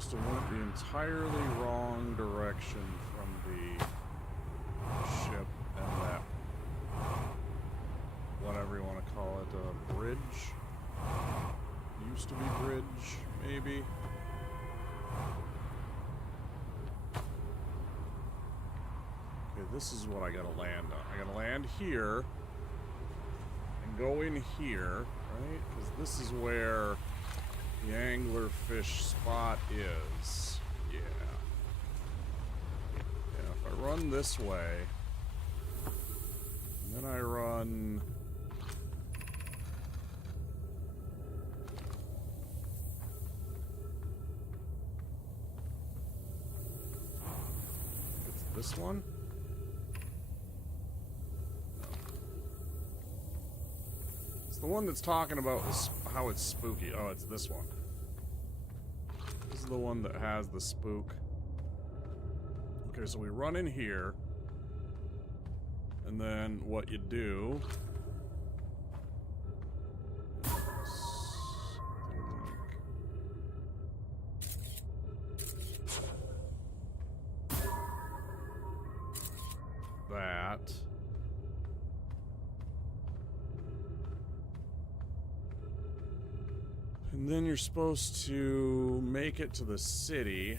must have went the entirely wrong direction from the ship and that, whatever you want to call it, a bridge. Used to be bridge, maybe. Okay, this is what I gotta land on. I gotta land here and go in here, right? Because this is where the anglerfish spot is. Yeah. Yeah, if I run this way, and then I run... It's this one? No. It's the one that's talking about how it's spooky. Oh, it's this one. This is the one that has the spook. Okay, so we run in here. And then what you do... that. And then you're supposed to make it to the city.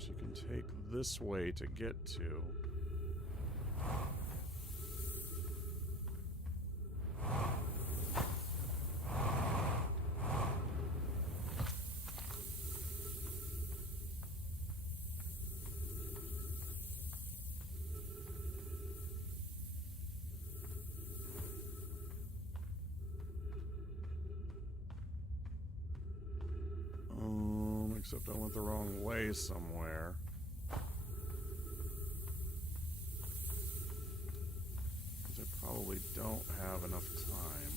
You can take this way to get to. Except I went the wrong way somewhere. Because I probably don't have enough time.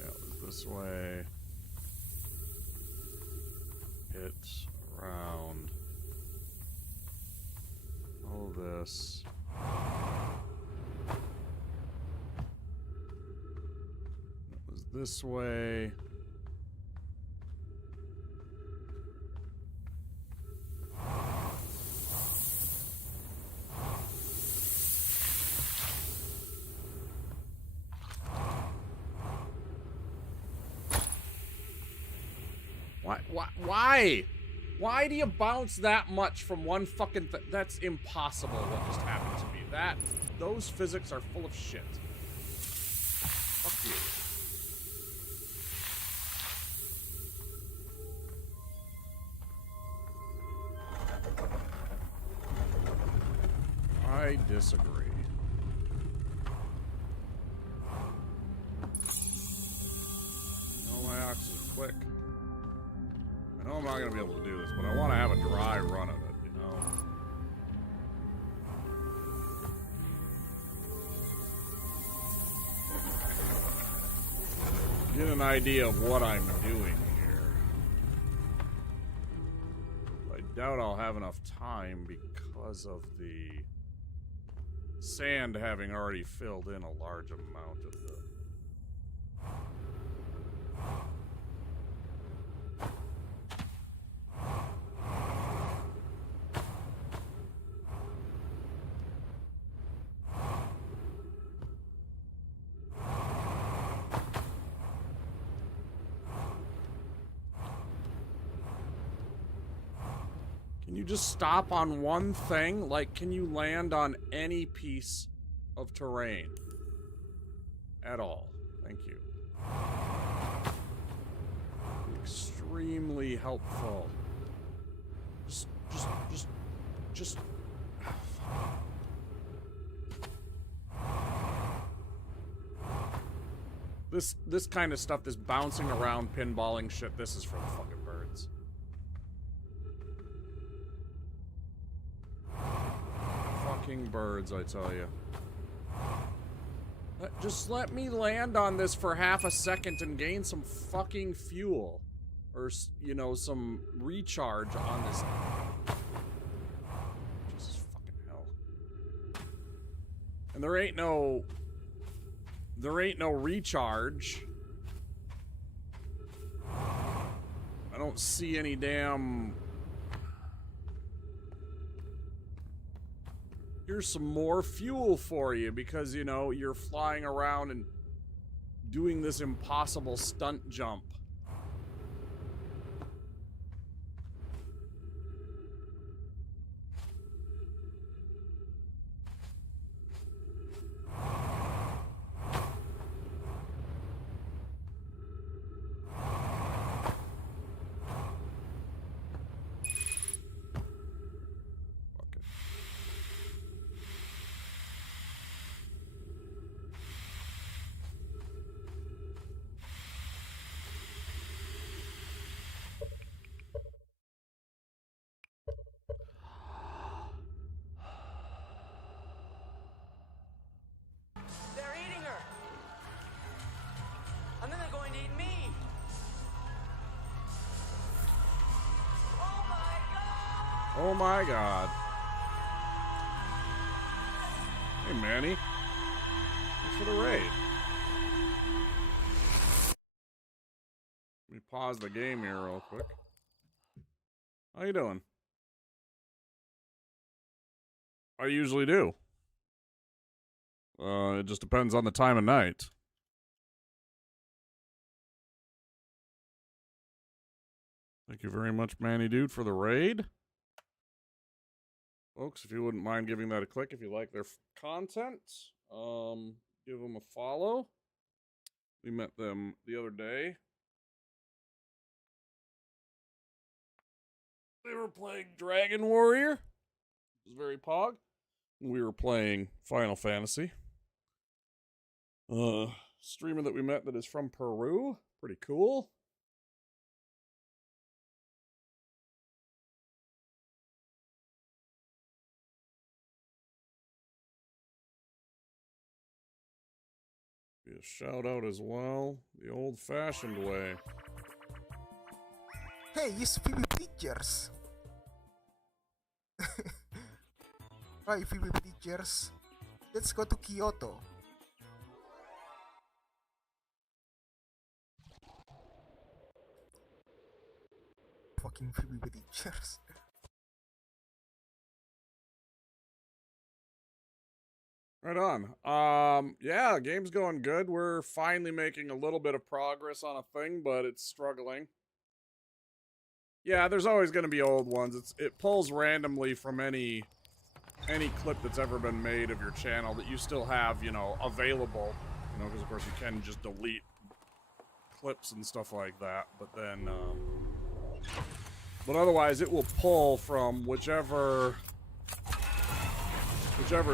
Yeah, it was this way. It's around. All this. This way. Why? Why do you bounce that much from one fucking thing? That's impossible what just happened to me. Those physics are full of shit. Fuck you. I disagree. No, my ox is quick. I know I'm not going to be able to do this, but I want to have a dry run of it, you know? Get an idea of what I'm doing here. I doubt I'll have enough time because of the sand having already filled in a large amount of the... Can you just stop on one thing? Like, can you land on any piece of terrain? At all. Thank you. Extremely helpful. Just... This kind of stuff, this bouncing around, pinballing shit, this is for the fucking birds. Fucking birds, I tell you. Just let me land on this for half a second and gain some fucking fuel. Or, you know, some recharge on this. Jesus fucking hell. And there ain't no recharge. I don't see any damn... Here's some more fuel for you because, you know, you're flying around and doing this impossible stunt jump. Oh my god. Hey, Manny. Thanks for the raid. Let me pause the game here real quick. How you doing? I usually do. It just depends on the time of night. Thank you very much, Manny Dude, for the raid. Folks, if you wouldn't mind giving that a click if you like their content, give them a follow. We met them the other day. They were playing Dragon Warrior. It was very pog. We were playing Final Fantasy. Streamer that we met that is from Peru. Pretty cool. Be a shout out as well, the old-fashioned way. Hey, use PvP teachers. Right, PvP teachers. Let's go to Kyoto. Fucking PvP teachers. Right on. Yeah, game's going good. We're finally making a little bit of progress on a thing, but it's struggling. Yeah, there's always going to be old ones. It pulls randomly from any clip that's ever been made of your channel that you still have, you know, available. You know, because of course you can just delete clips and stuff like that. But then, but otherwise it will pull from whichever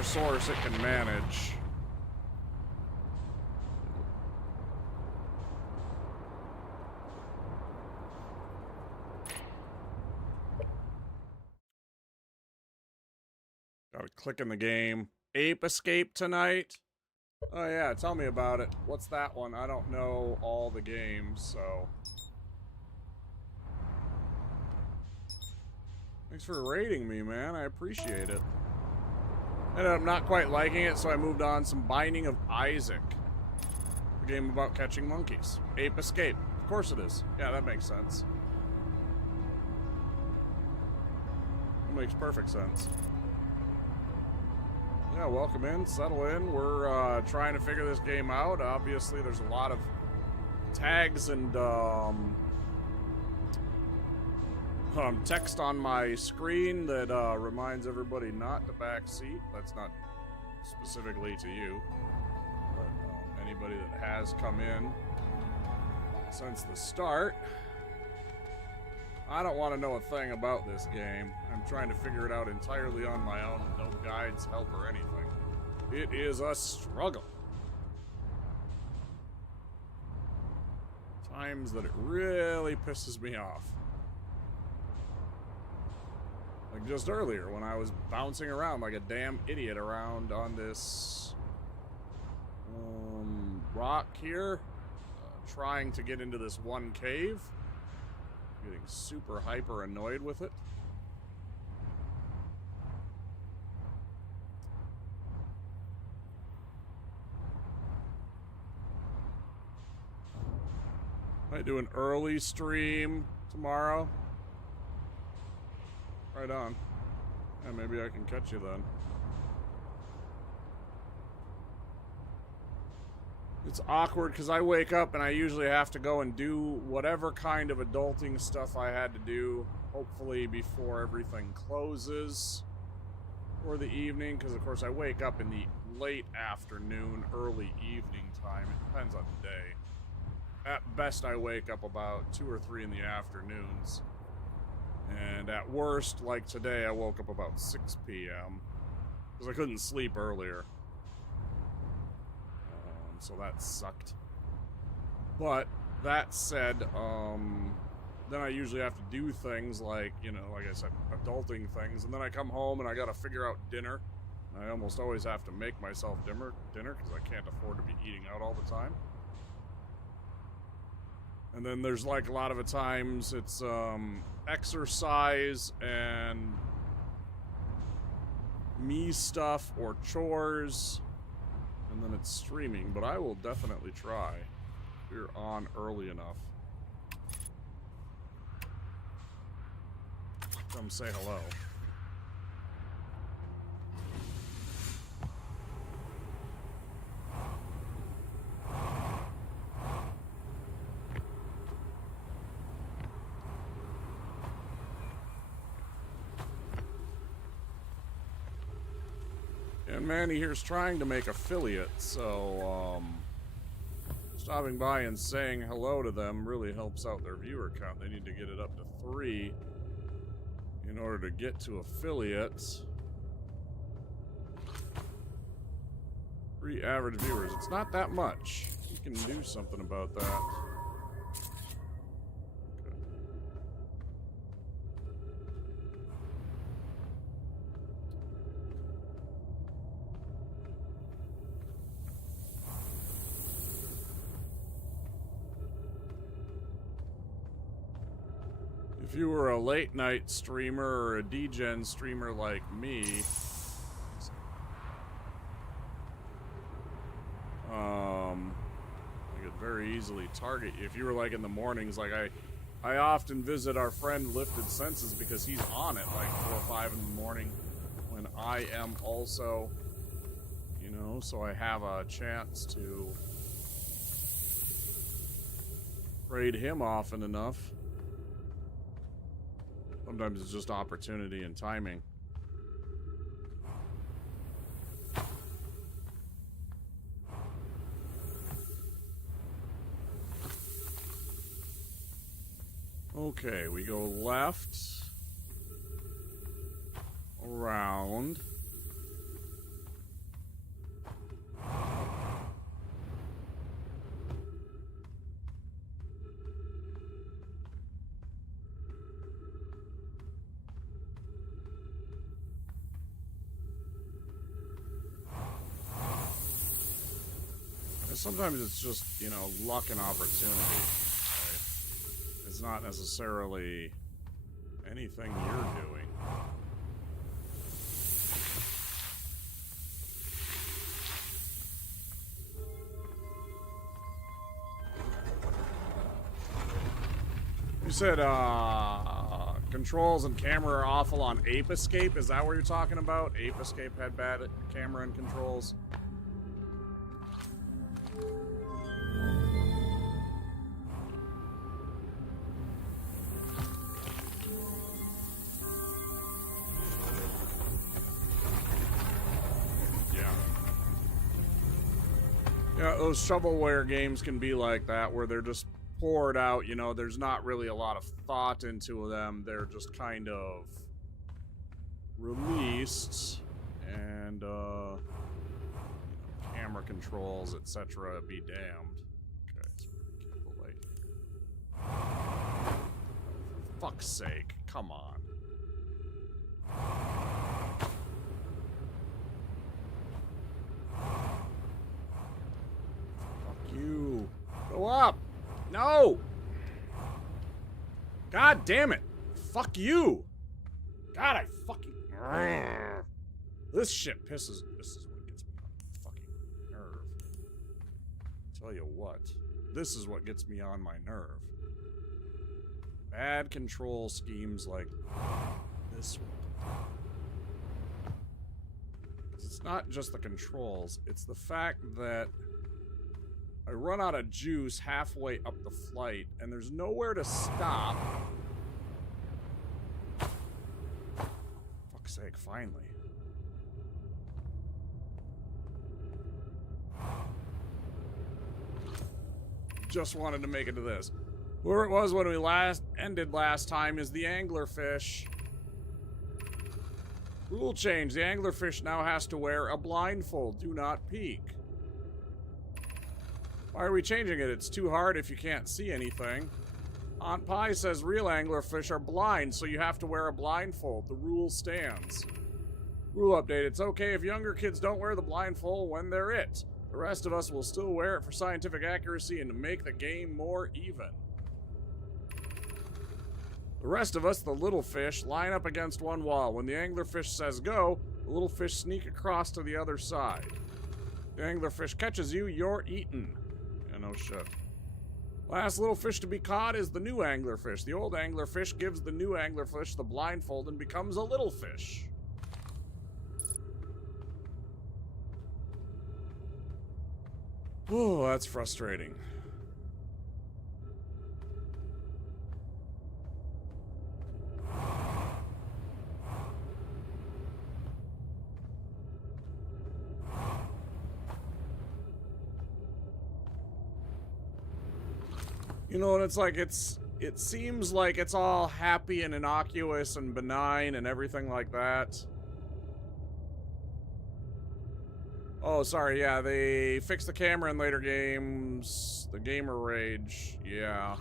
source it can manage. Gotta click in the game. Ape Escape tonight? Oh yeah, tell me about it. What's that one? I don't know all the games, so... Thanks for rating me, man. I appreciate it. Ended up not quite liking it, so I moved on. Some Binding of Isaac. A game about catching monkeys. Ape Escape. Of course it is. Yeah, that makes sense. That makes perfect sense. Yeah, welcome in. Settle in. We're trying to figure this game out. Obviously, there's a lot of tags and text on my screen that reminds everybody not to backseat. That's not specifically to you, but anybody that has come in since the start. I don't want to know a thing about this game. I'm trying to figure it out entirely on my own with no guides, help, or anything. It is a struggle. Times that it really pisses me off. Like just earlier when I was bouncing around like a damn idiot around on this rock here, trying to get into this one cave. Getting super hyper annoyed with it. Might do an early stream tomorrow. Right on. Yeah, maybe I can catch you then. It's awkward because I wake up and I usually have to go and do whatever kind of adulting stuff I had to do, hopefully before everything closes for the evening, because of course I wake up in the late afternoon, early evening time. It depends on the day. At best, I wake up about 2 or 3 in the afternoons. And at worst, like today, I woke up about 6 p.m. because I couldn't sleep earlier. So that sucked. But that said, then I usually have to do things like, you know, like I said, adulting things. And then I come home and I gotta figure out dinner. And I almost always have to make myself dinner because I can't afford to be eating out all the time. And then there's like a lot of the times it's exercise and me stuff or chores. And then it's streaming, but I will definitely try. We're on early enough. Come say hello. And Manny here's trying to make affiliates, so stopping by and saying hello to them really helps out their viewer count. They need to get it up to 3 in order to get to affiliates. 3 average viewers. It's not that much. You can do something about that. If you were a late night streamer or a degen streamer like me, I could very easily target you. If you were like in the mornings, like I often visit our friend Lifted Senses because he's on at like 4 or 5 in the morning when I am also, you know, so I have a chance to raid him often enough. Sometimes it's just opportunity and timing. Okay, we go left, around. Sometimes it's just, you know, luck and opportunity. Right? It's not necessarily anything you're doing. You said, controls and camera are awful on Ape Escape. Is that what you're talking about? Ape Escape had bad camera and controls. Yeah, those shovelware games can be like that, where they're just poured out, you know, there's not really a lot of thought into them. They're just kind of released, and, you know, camera controls, etc. be damned. Okay, so keep the light. For fuck's sake, come on. No! God damn it! Fuck you! God, I fucking... This shit pisses... This is what gets me on my fucking nerve. Tell you what. This is what gets me on my nerve. Bad control schemes like this one. It's not just the controls, it's the fact that I run out of juice halfway up the flight, and there's nowhere to stop. Fuck's sake, finally. Just wanted to make it to this. Where it was when we ended last time is the anglerfish. Rule change. The anglerfish now has to wear a blindfold. Do not peek. Why are we changing it? It's too hard if you can't see anything. Aunt Pie says real anglerfish are blind, so you have to wear a blindfold. The rule stands. Rule update. It's okay if younger kids don't wear the blindfold when they're it. The rest of us will still wear it for scientific accuracy and to make the game more even. The rest of us, the little fish, line up against one wall. When the anglerfish says go, the little fish sneak across to the other side. The anglerfish catches you, you're eaten. Yeah, no shit. Last little fish to be caught is the new anglerfish. The old anglerfish gives the new anglerfish the blindfold and becomes a little fish. Oh, that's frustrating. You know, and it's like, it seems like it's all happy and innocuous and benign and everything like that. Oh, sorry, yeah, they fixed the camera in later games. The gamer rage, yeah.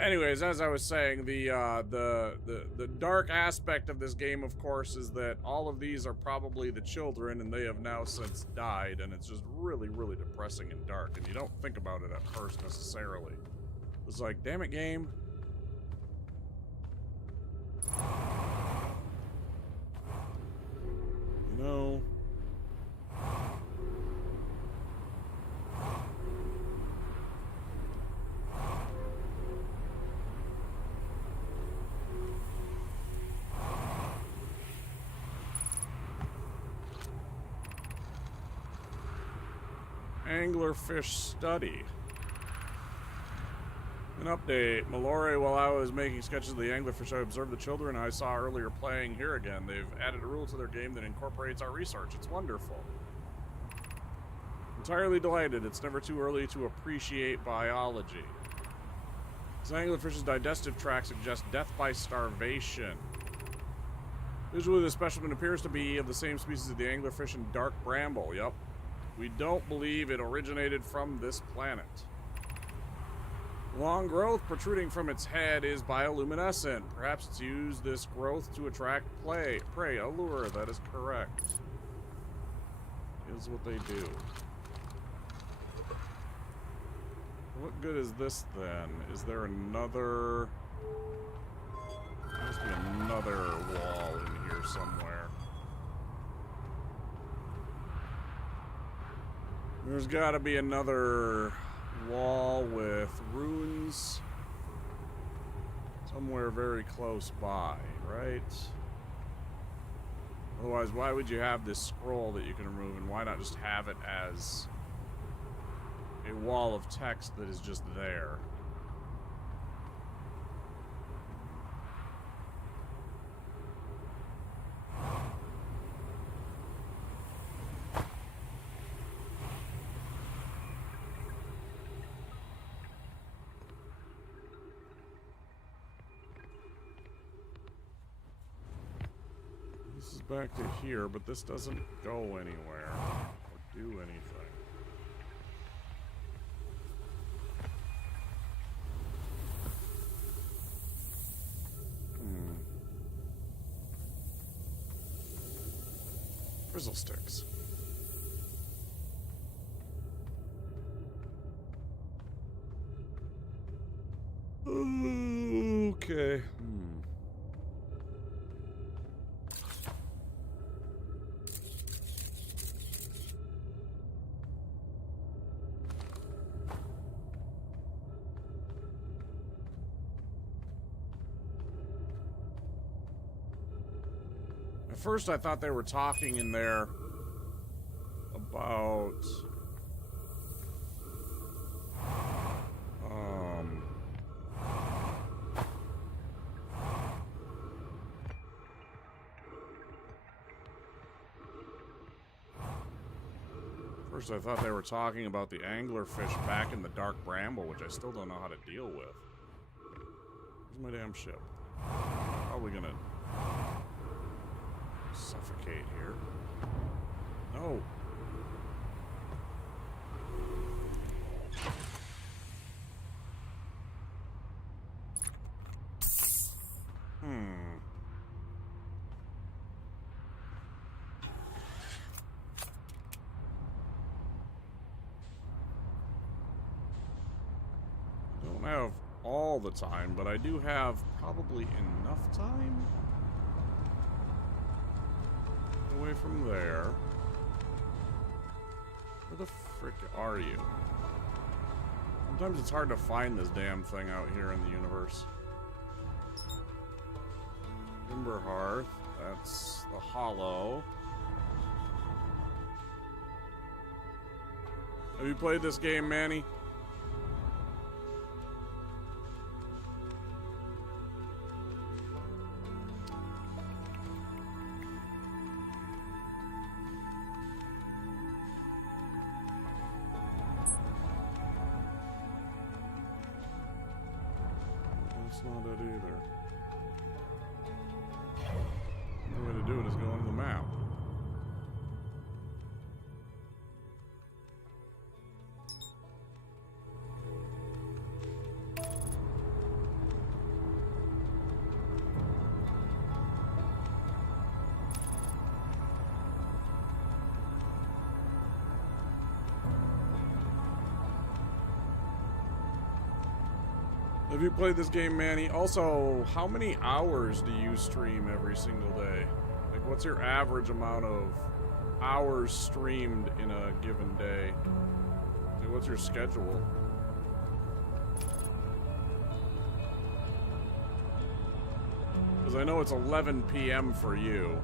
Anyways, as I was saying, the dark aspect of this game, of course, is that all of these are probably the children, and they have now since died, and it's just really, really depressing and dark, and you don't think about it at first necessarily. It's like, damn it, game. You know... Anglerfish study. An update. Mallory, while I was making sketches of the anglerfish, I observed the children I saw earlier playing here again. They've added a rule to their game that incorporates our research. It's wonderful. Entirely delighted. It's never too early to appreciate biology. This anglerfish's digestive tract suggests death by starvation. Visually, the specimen appears to be of the same species as the anglerfish and dark bramble. Yup. We don't believe it originated from this planet. Long growth protruding from its head is bioluminescent. Perhaps it's used this growth to attract prey, a lure. That is correct. Is what they do. What good is this then? Is there another... There must be another wall in here somewhere. There's got to be another wall with runes somewhere very close by, right? Otherwise, why would you have this scroll that you can remove, and why not just have it as a wall of text that is just there? Back to here, but this doesn't go anywhere or do anything. Frizzle sticks. Okay. At first I thought they were talking in there about first I thought they were talking about the anglerfish back in the dark bramble, which I still don't know how to deal with. Where's my damn ship? Probably gonna suffocate here. No. Don't have all the time, but I do have probably enough time. Away from there. Where the frick are you? Sometimes it's hard to find this damn thing out here in the universe. Timber Hearth, that's the Hollow. Have you played this game, Manny? That's not it either. The way to do it is go into the map. Have you played this game, Manny? Also, how many hours do you stream every single day? Like, what's your average amount of hours streamed in a given day? Like, what's your schedule? Because I know it's 11 p.m. for you.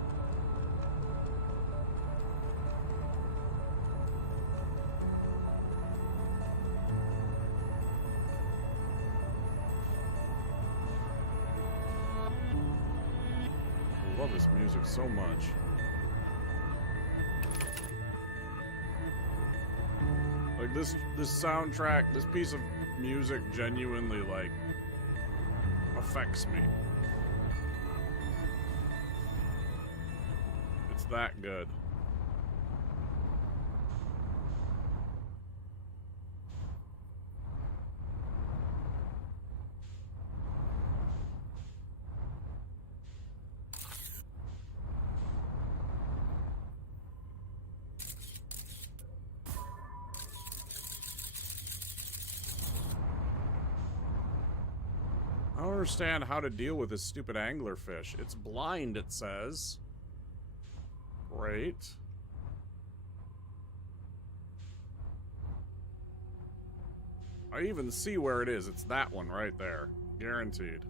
I love this music so much. Like this soundtrack, this piece of music genuinely like affects me. It's that good. I don't understand how to deal with this stupid anglerfish. It's blind, it says. Great. I even see where it is. It's that one right there. Guaranteed.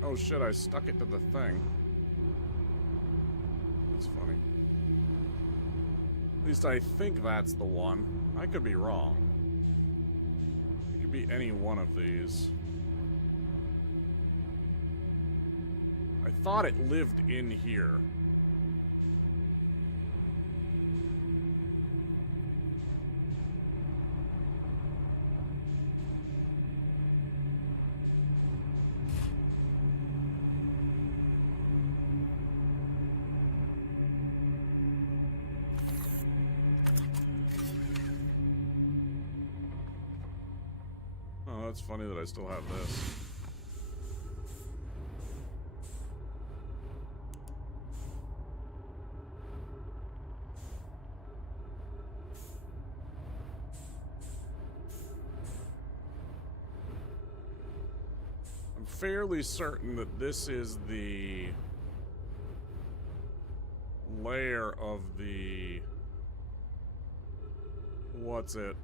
Oh shit, I stuck it to the thing. That's funny. At least I think that's the one. I could be wrong. It could be any one of these. I thought it lived in here. know, it's funny that I still have this. I'm fairly certain that this is the layer of the... What's it?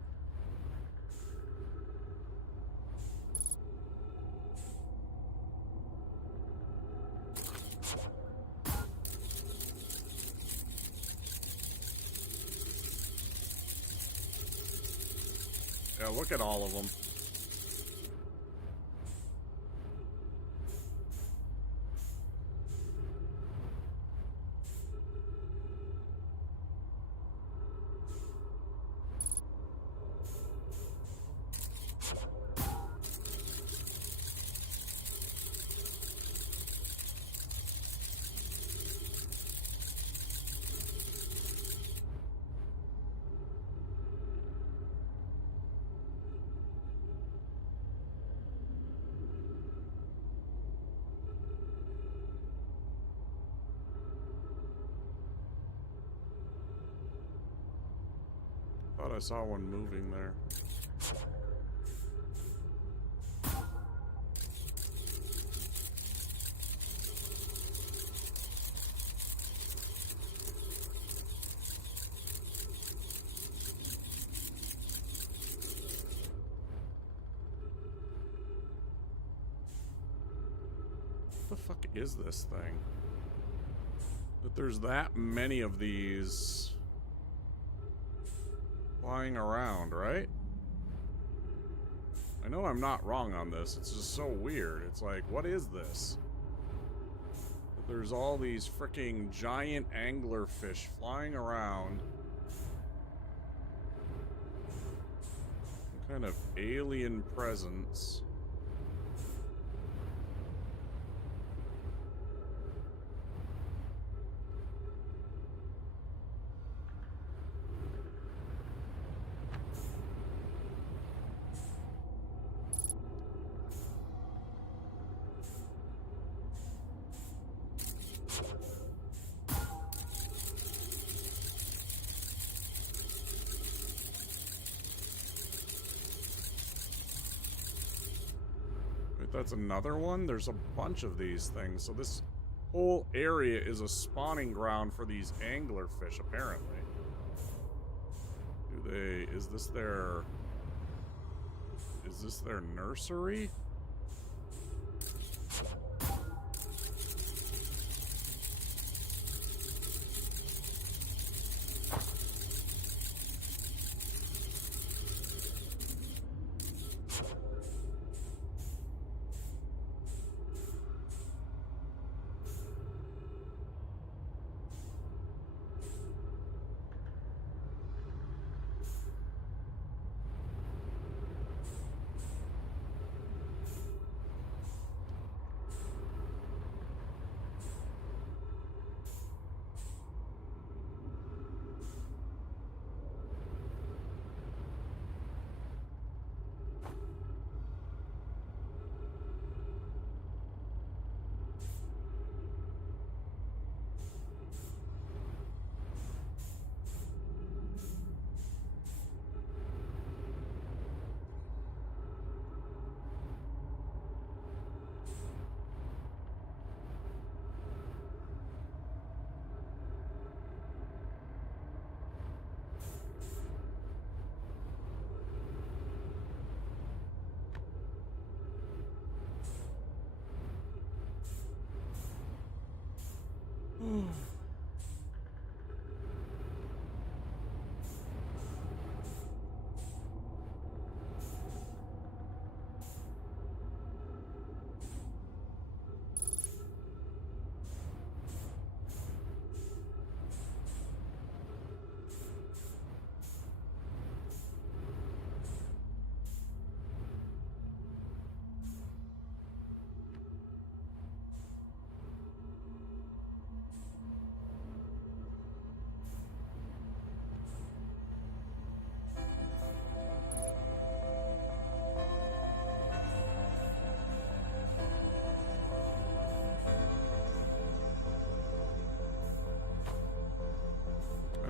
Yeah, look at all of them. Thought I saw one moving there. What the fuck is this thing? That there's that many of these flying around, right? I know I'm not wrong on this. It's just so weird. It's like, what is this? That there's all these freaking giant anglerfish flying around. Some kind of alien presence. That's another one? There's a bunch of these things. So this whole area is a spawning ground for these anglerfish, apparently. Is this their nursery?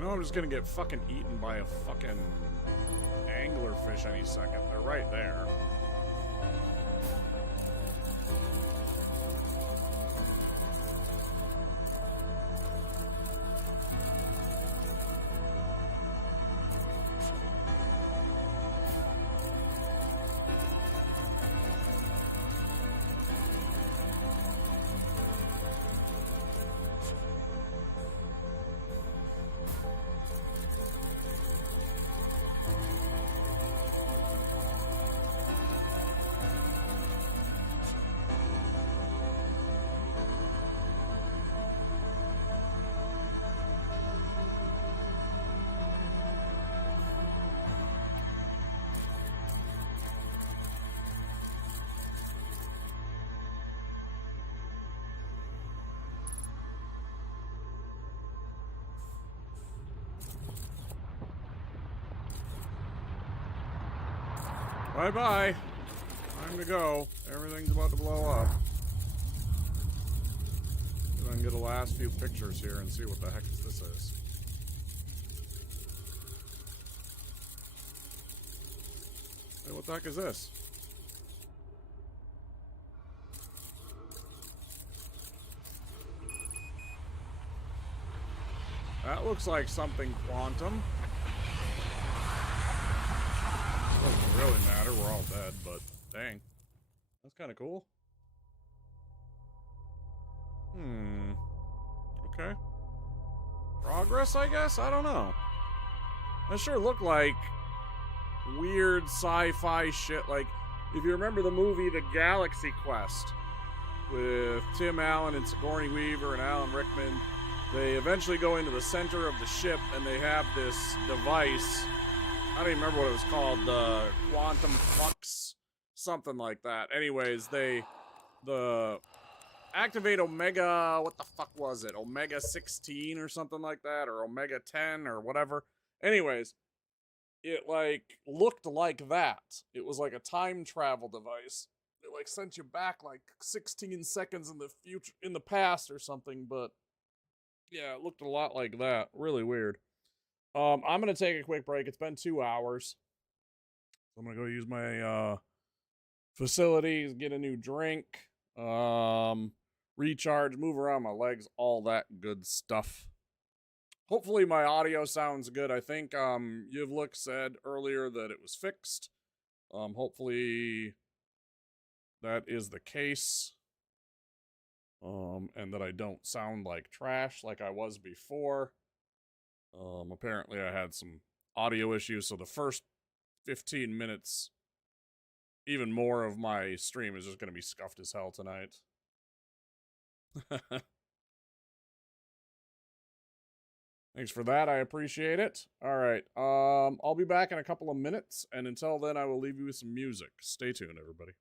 know I'm just gonna get fucking eaten by a fucking anglerfish any second. They're right there. Bye-bye. Time to go. Everything's about to blow up. I can get the last few pictures here and see what the heck this is. Hey, what the heck is this? That looks like something quantum. Doesn't really matter, we're all dead, but dang. That's kind of cool. Okay. Progress, I guess? I don't know. That sure looked like weird sci-fi shit. Like, if you remember the movie The Galaxy Quest with Tim Allen and Sigourney Weaver and Alan Rickman, they eventually go into the center of the ship and they have this device. I don't even remember what it was called, the quantum flux, something like that. Anyways, the activate Omega, what the fuck was it? Omega 16 or something like that, or Omega 10 or whatever. Anyways, it like looked like that. It was like a time travel device. It like sent you back like 16 seconds in the future, in the past or something, but yeah, it looked a lot like that. Really weird. I'm gonna take a quick break. It's been 2 hours. I'm gonna go use my facilities, get a new drink, recharge, move around my legs, all that good stuff. Hopefully my audio sounds good. I think Yivlik said earlier that it was fixed. Hopefully that is the case. And that I don't sound like trash like I was before. Apparently I had some audio issues, so the first 15 minutes, even more of my stream is just going to be scuffed as hell tonight. Thanks for that, I appreciate it. Alright, I'll be back in a couple of minutes, and until then I will leave you with some music. Stay tuned, everybody.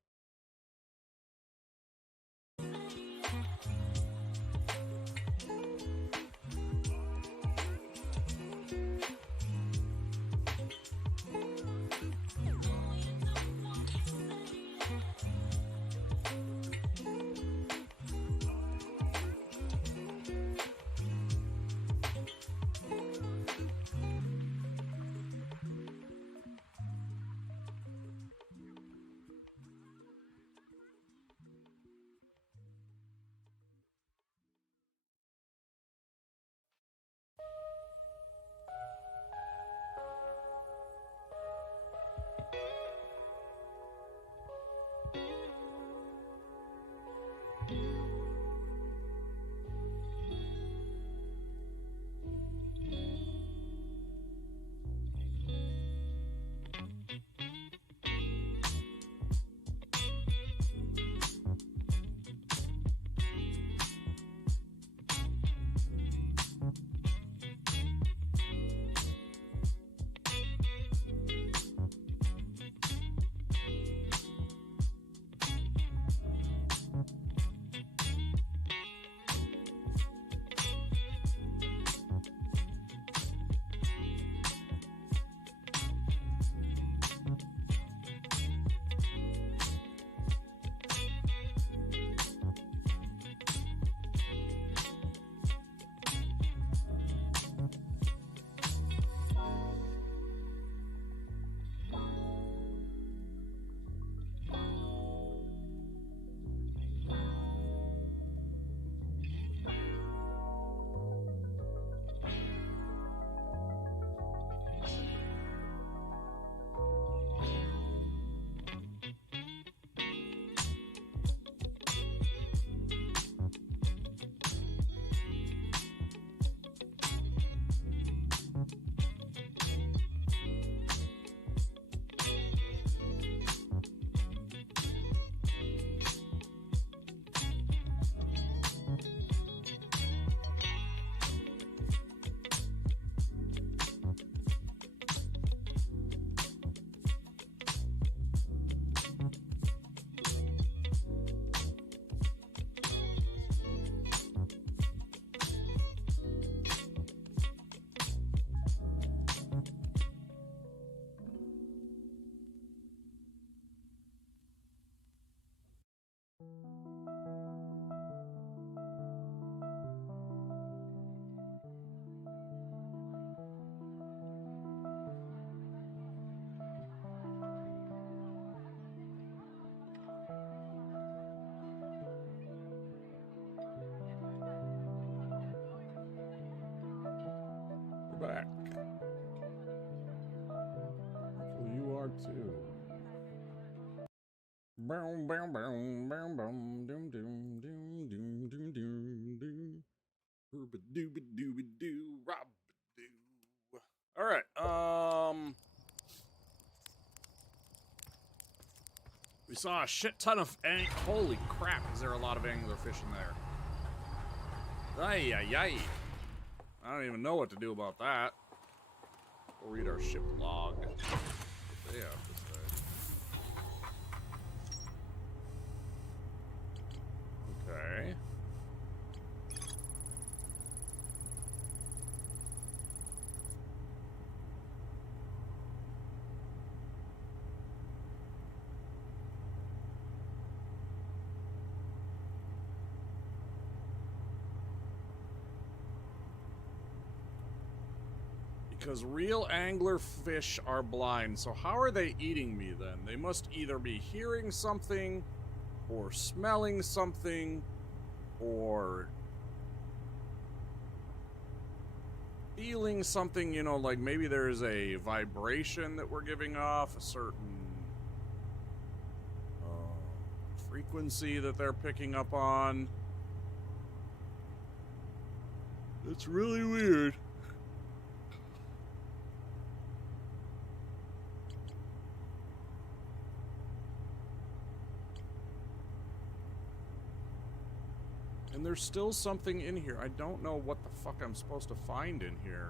back. Hopefully you are too. Boom, boom, boom, boom, boom, doom, doom, doom, doom, doom, doom, doom. Doo-ba-doo-ba-doo-ba-doo, rob-a-doo. All right. We saw a shit ton of holy crap! Is there a lot of anglerfish in there? Ay ay ay! I don't even know what to do about that. We'll read our ship log. What they have to say. Okay. Because real anglerfish are blind, so how are they eating me then? They must either be hearing something, or smelling something, or feeling something, you know, like maybe there's a vibration that we're giving off, a certain frequency that they're picking up on. It's really weird. And there's still something in here. I don't know what the fuck I'm supposed to find in here.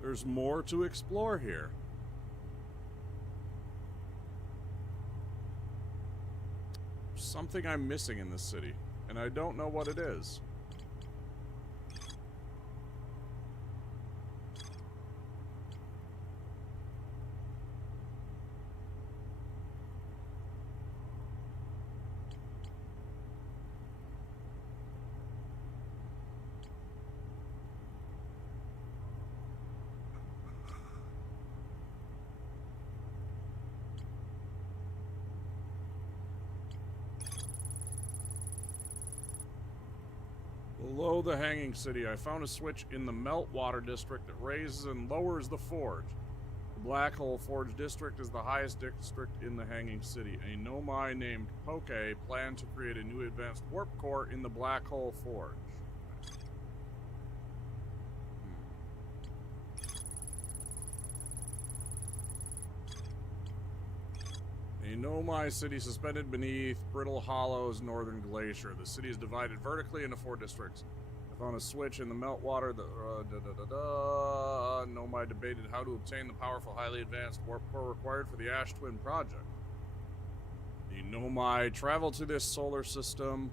There's more to explore here. Something I'm missing in this city, and I don't know what it is. Below the Hanging City, I found a switch in the Meltwater District that raises and lowers the forge. The Black Hole Forge District is the highest district in the Hanging City. A Nomai named Poke planned to create a new advanced warp core in the Black Hole Forge. A Nomai city suspended beneath Brittle Hollow's northern glacier. The city is divided vertically into 4 districts. I found a switch in the meltwater. Nomai debated how to obtain the powerful, highly advanced warp core required for the Ash Twin project. The Nomai traveled to this solar system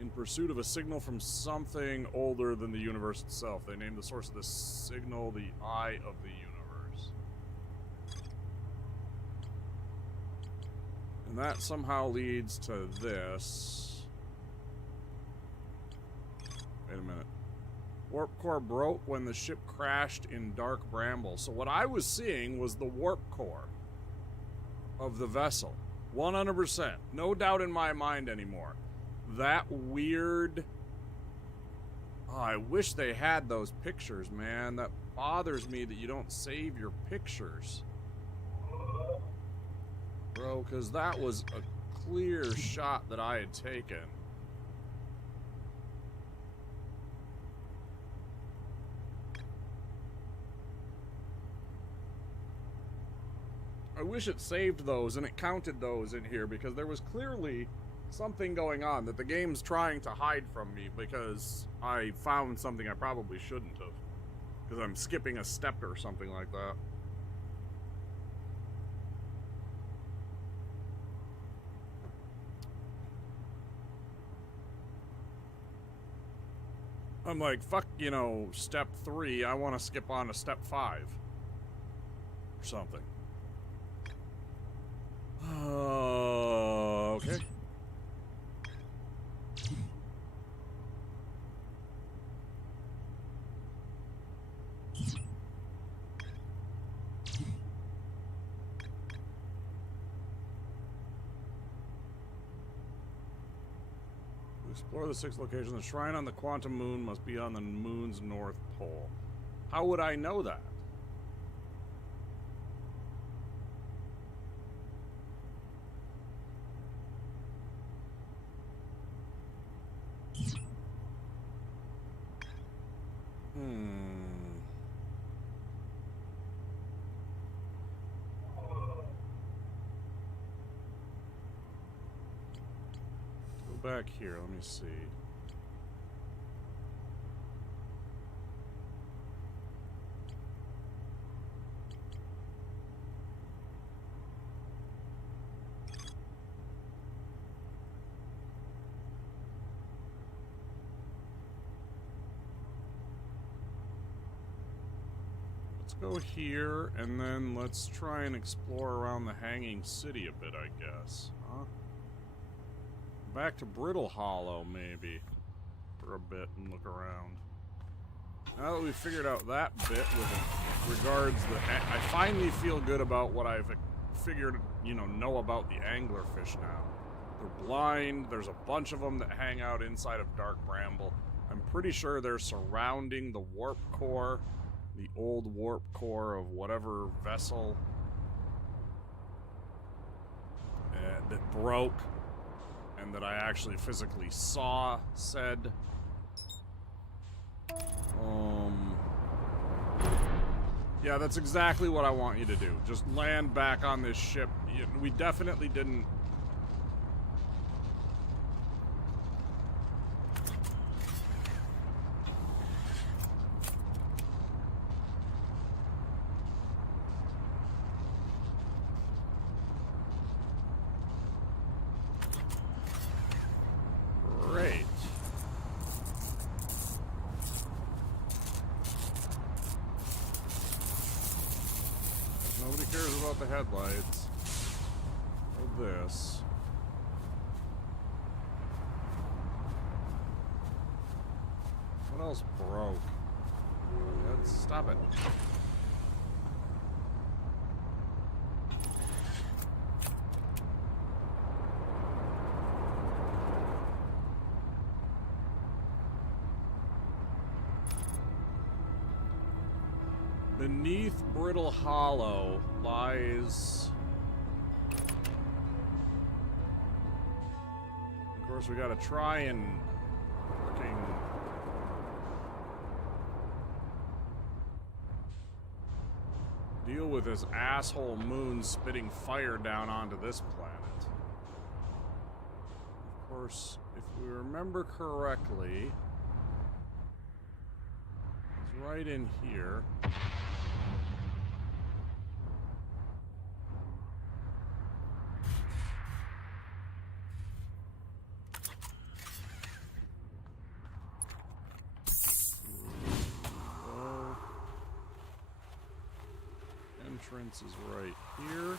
in pursuit of a signal from something older than the universe itself. They named the source of this signal the Eye of the Universe. And that somehow leads to this. Wait a minute. Warp core broke when the ship crashed in Dark Bramble. So what I was seeing was the warp core of the vessel. 100%. No doubt in my mind anymore. That weird... Oh, I wish they had those pictures, man. That bothers me that you don't save your pictures. Bro, because that was a clear shot that I had taken. I wish it saved those and it counted those in here, because there was clearly something going on that the game's trying to hide from me because I found something I probably shouldn't have. Because I'm skipping a step or something like that. I'm like, fuck, you know, step 3, I want to skip on to step 5. Or something. Okay. Explore the 6 locations. The shrine on the quantum moon must be on the moon's north pole. How would I know that? Go back here, let me see. Let's go here, and then let's try and explore around the Hanging City a bit, I guess. Huh? Back to Brittle Hollow, maybe, for a bit and look around. Now that we've figured out that bit with regards to I finally feel good about what I've figured, you know about the anglerfish now. They're blind, there's a bunch of them that hang out inside of Dark Bramble. I'm pretty sure they're surrounding the warp core, the old warp core of whatever vessel that broke, and that I actually physically saw said. Yeah, that's exactly what I want you to do. Just land back on this ship. We definitely didn't... Great. Nobody cares about the headlights. Or this. What else broke? Let's stop it. Beneath Brittle Hollow lies... Of course, we gotta try and fucking... deal with this asshole moon spitting fire down onto this planet. Of course, if we remember correctly, it's right in here. Entrance is right here.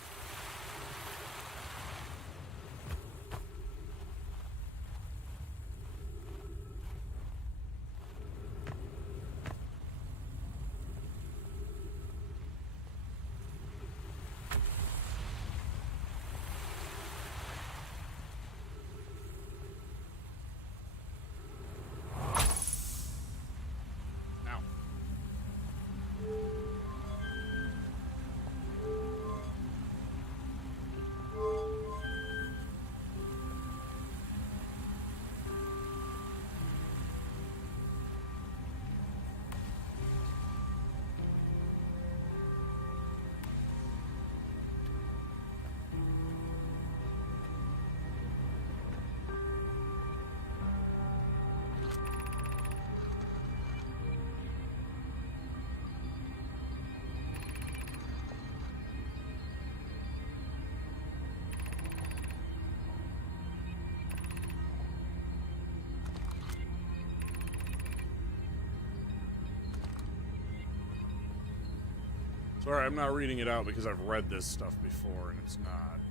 Sorry, I'm not reading it out because I've read this stuff before and it's not.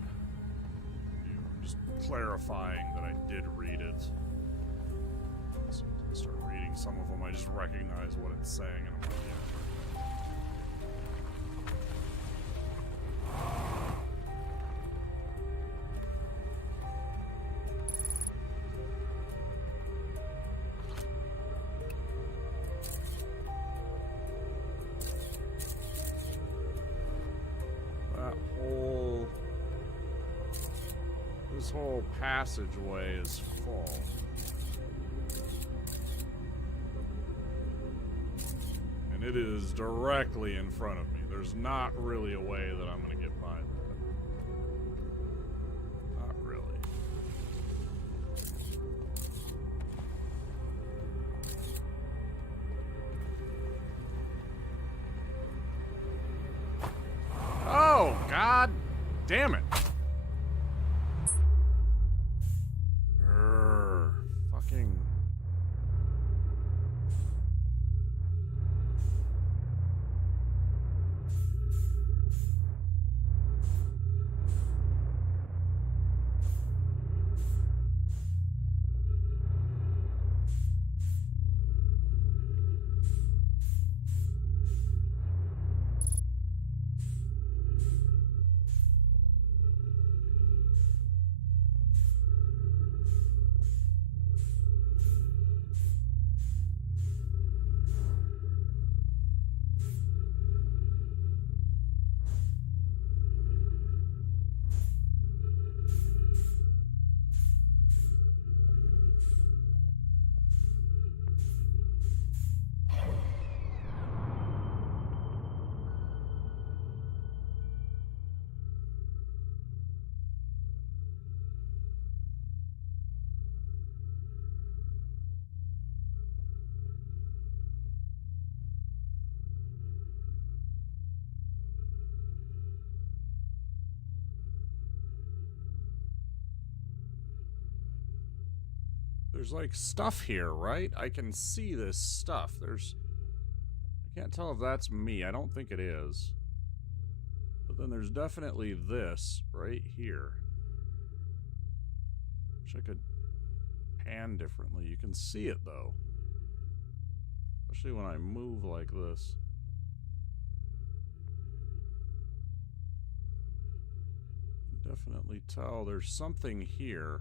I'm just clarifying that I did read it. So I start reading some of them, I just recognize what it's saying and I'm like, yeah. This whole passageway is full. And it is directly in front of me. There's not really a way that I'm going to get by that. Not really. Oh, God damn it. Fucking... There's like stuff here, right? I can see this stuff. I can't tell if that's me. I don't think it is. But then there's definitely this right here. Wish I could pan differently. You can see it though. Especially when I move like this. You can definitely tell there's something here.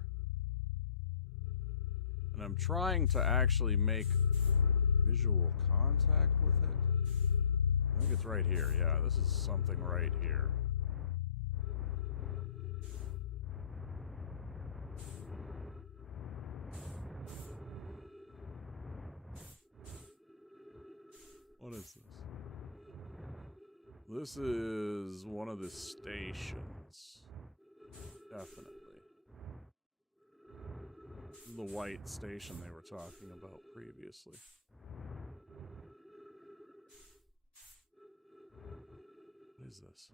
And I'm trying to actually make visual contact with it. I think it's right here. Yeah, this is something right here. What is this? This is one of the stations. Definitely. The white station they were talking about previously. What is this?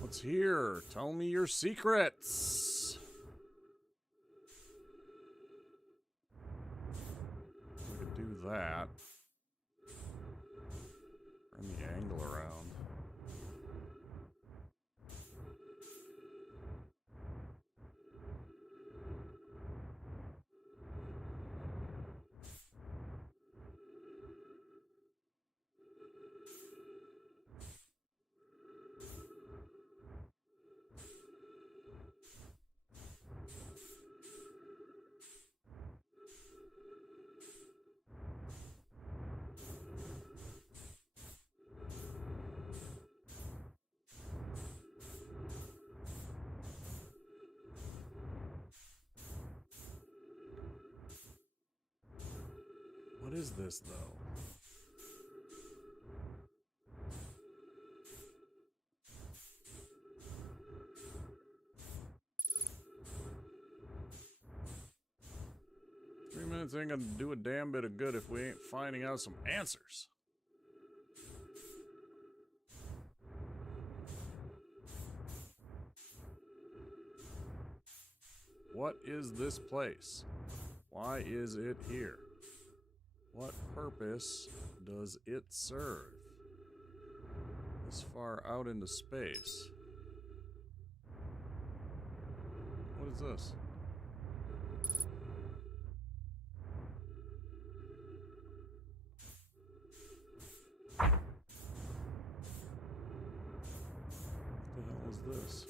What's here? Tell me your secrets. We could do that. Turn the angle around. What is this, though? Minutes ain't gonna do a damn bit of good if we ain't finding out some answers. What is this place? Why is it here? What purpose does it serve? This far out into space. What is this? What the hell is this?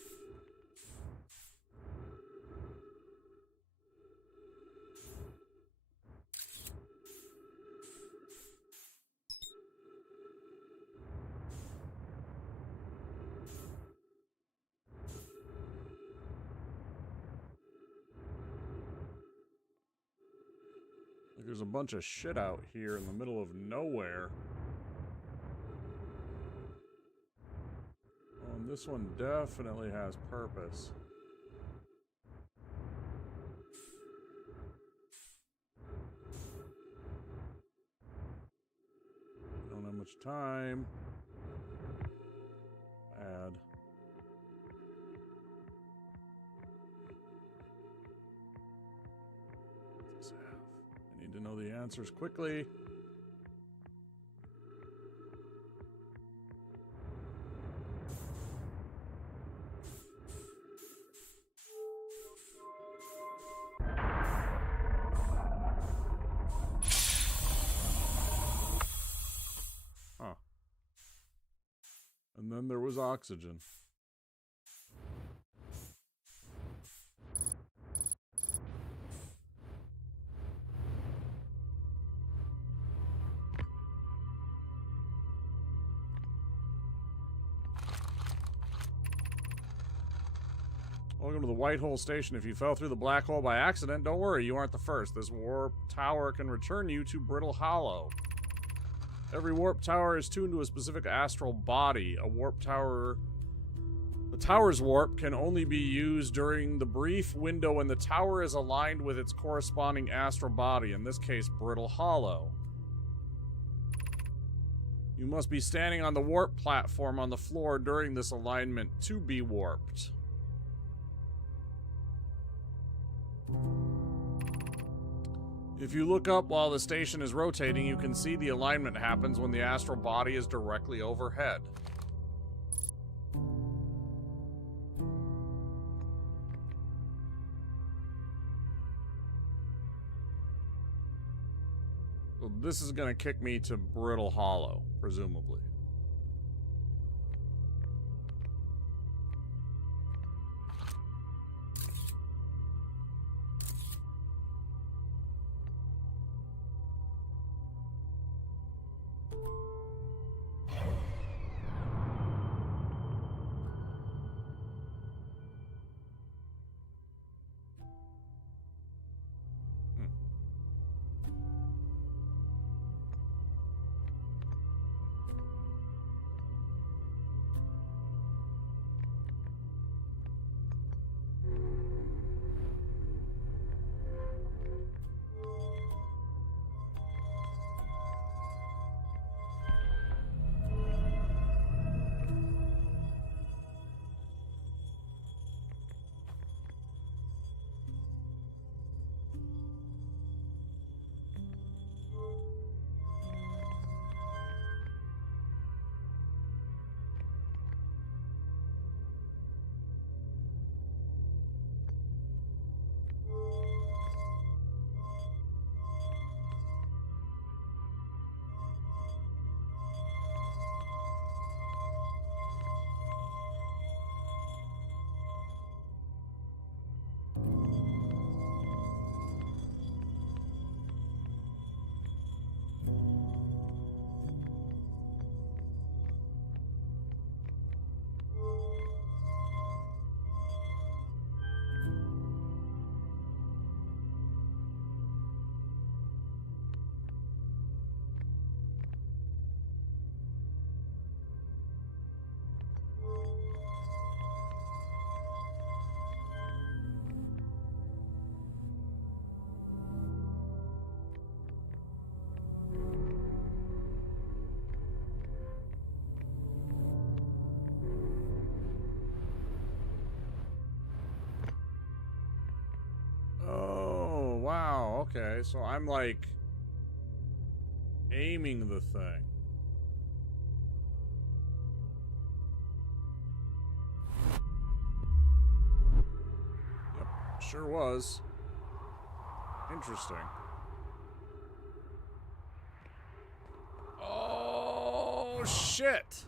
There's a bunch of shit out here in the middle of nowhere. Oh, and this one definitely has purpose. Don't have much time. Bad. What's this have? I need to know the answers quickly. Huh. And then there was oxygen. Welcome to the White Hole Station. If you fell through the black hole by accident, don't worry, you aren't the first. This warp tower can return you to Brittle Hollow. Every warp tower is tuned to a specific astral body. The tower's warp can only be used during the brief window when the tower is aligned with its corresponding astral body, in this case, Brittle Hollow. You must be standing on the warp platform on the floor during this alignment to be warped. If you look up while the station is rotating, you can see the alignment happens when the astral body is directly overhead. So this is going to kick me to Brittle Hollow, presumably. Okay, so I'm like aiming the thing. Yep, sure was. Interesting. Oh, shit.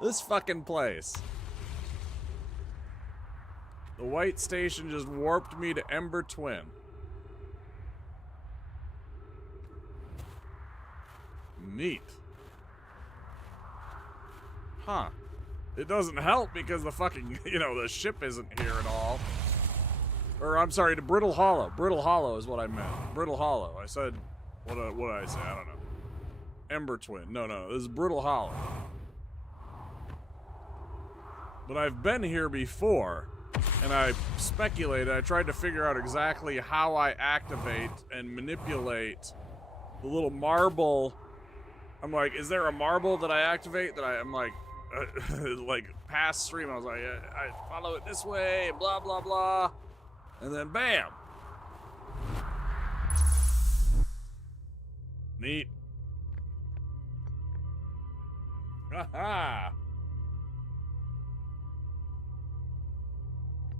This fucking place. The white station just warped me to Ember Twin. Neat. Huh. It doesn't help because the fucking, you know, the ship isn't here at all. Or, I'm sorry, the Brittle Hollow. Brittle Hollow is what I meant. Brittle Hollow. I said, what did I say? I don't know. Ember Twin. No, this is Brittle Hollow. But I've been here before, and I speculated. I tried to figure out exactly how I activate and manipulate the little marble. I'm like, is there a marble that I activate that I'm like, like past stream? I was like, I follow it this way, blah, blah, blah. And then bam. Neat. Haha.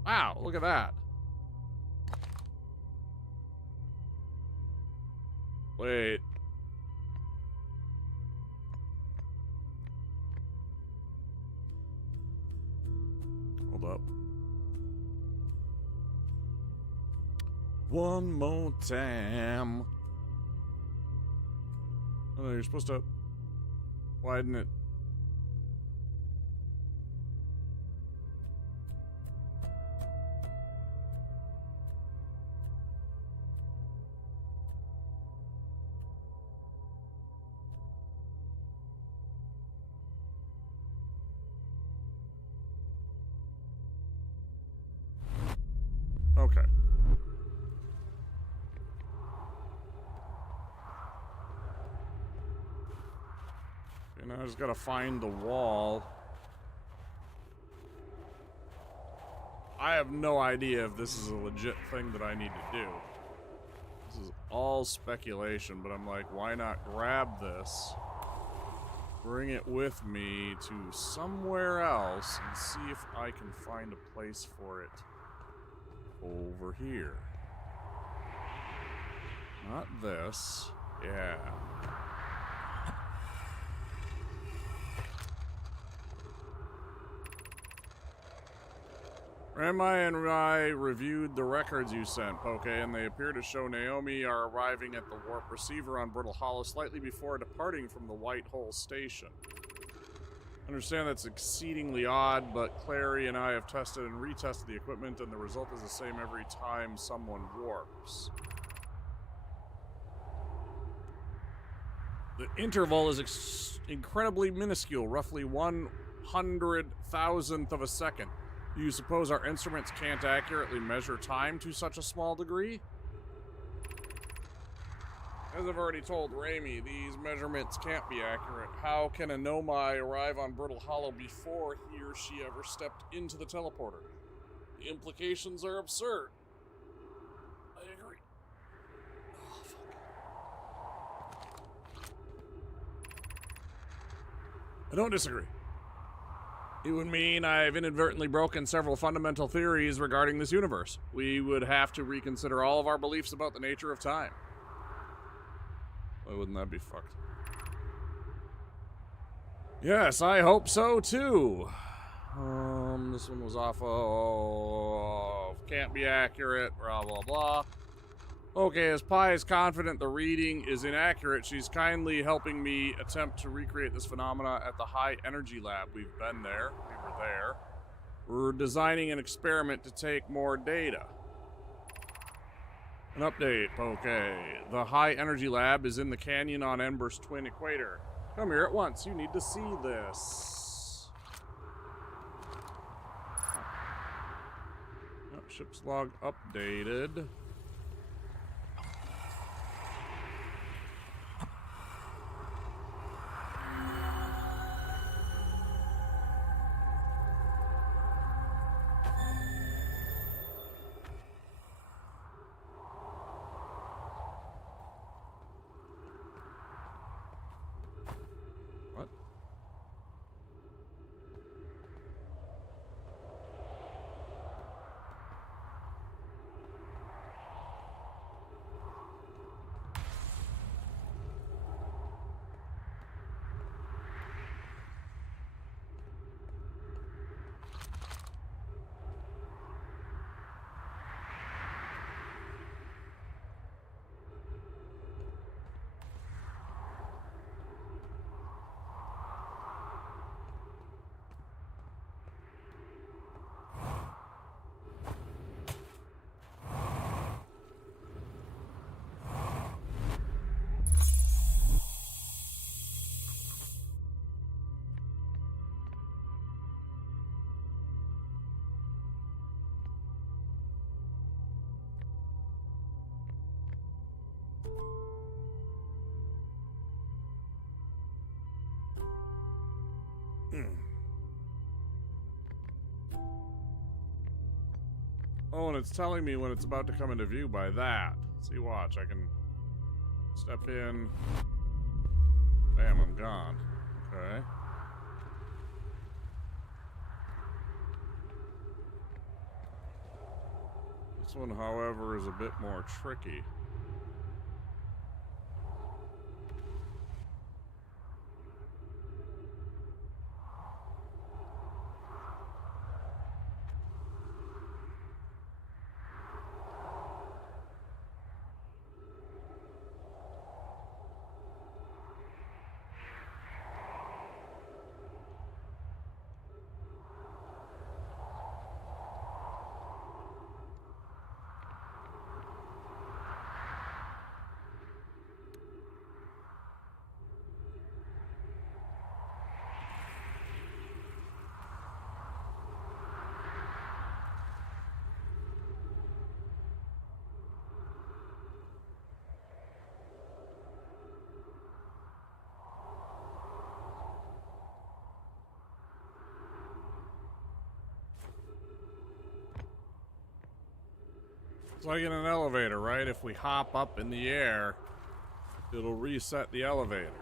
Wow, look at that. Wait. Hold up. One more time. Oh, no, you're supposed to widen it. Okay. And I just gotta find the wall. I have no idea if this is a legit thing that I need to do. This is all speculation, but I'm like, why not grab this, bring it with me to somewhere else, and see if I can find a place for it over here. Not this. Yeah. Grandma and I reviewed the records you sent, Poke, and they appear to show Naomi are arriving at the warp receiver on Brittle Hollow slightly before departing from the White Hole Station. I understand that's exceedingly odd, but Clary and I have tested and retested the equipment, and the result is the same every time someone warps. The interval is incredibly minuscule, roughly 100,000th of a second. Do you suppose our instruments can't accurately measure time to such a small degree? As I've already told Raimi, these measurements can't be accurate. How can a Nomai arrive on Brittle Hollow before he or she ever stepped into the teleporter? The implications are absurd. I agree. Oh, fuck. I don't disagree. It would mean I've inadvertently broken several fundamental theories regarding this universe. We would have to reconsider all of our beliefs about the nature of time. Why wouldn't that be fucked? Yes, I hope so too. This one was off of can't be accurate, blah blah blah. Okay, as Pi is confident the reading is inaccurate, she's kindly helping me attempt to recreate this phenomena at the High Energy Lab. We've been there. We were there. We're designing an experiment to take more data. An update, okay. The High Energy Lab is in the canyon on Ember's twin equator. Come here at once. You need to see this. Oh, ship's log updated. Oh, and it's telling me when it's about to come into view by that. See, watch. I can step in. Bam, I'm gone. Okay. This one, however, is a bit more tricky. It's like in an elevator, right? If we hop up in the air, it'll reset the elevator.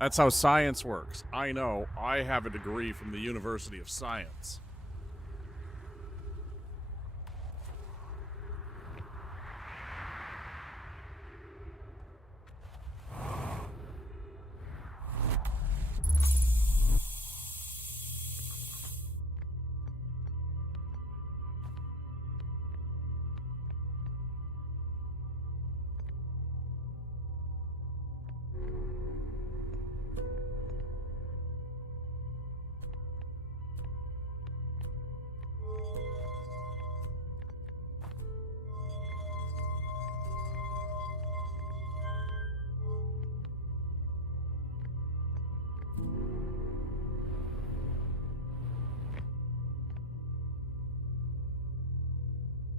That's how science works. I know. I have a degree from the University of Science.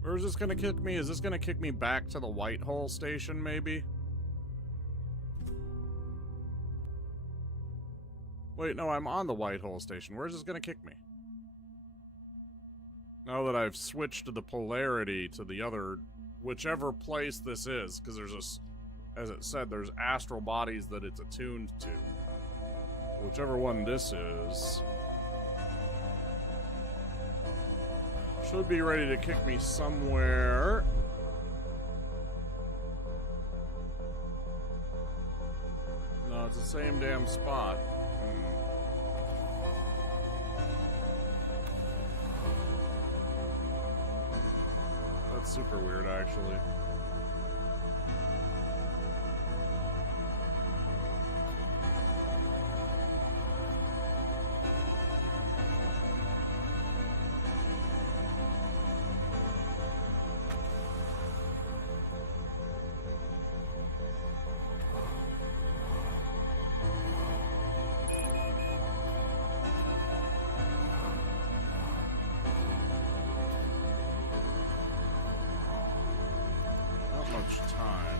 Where is this gonna kick me? Is this gonna kick me back to the Whitehole station, maybe? Wait, no, I'm on the Whitehole station. Where's this gonna kick me? Now that I've switched the polarity to the other, whichever place this is, because there's a, as it said, there's astral bodies that it's attuned to. Whichever one this is, should be ready to kick me somewhere. No, it's the same damn spot. That's super weird, actually. Time.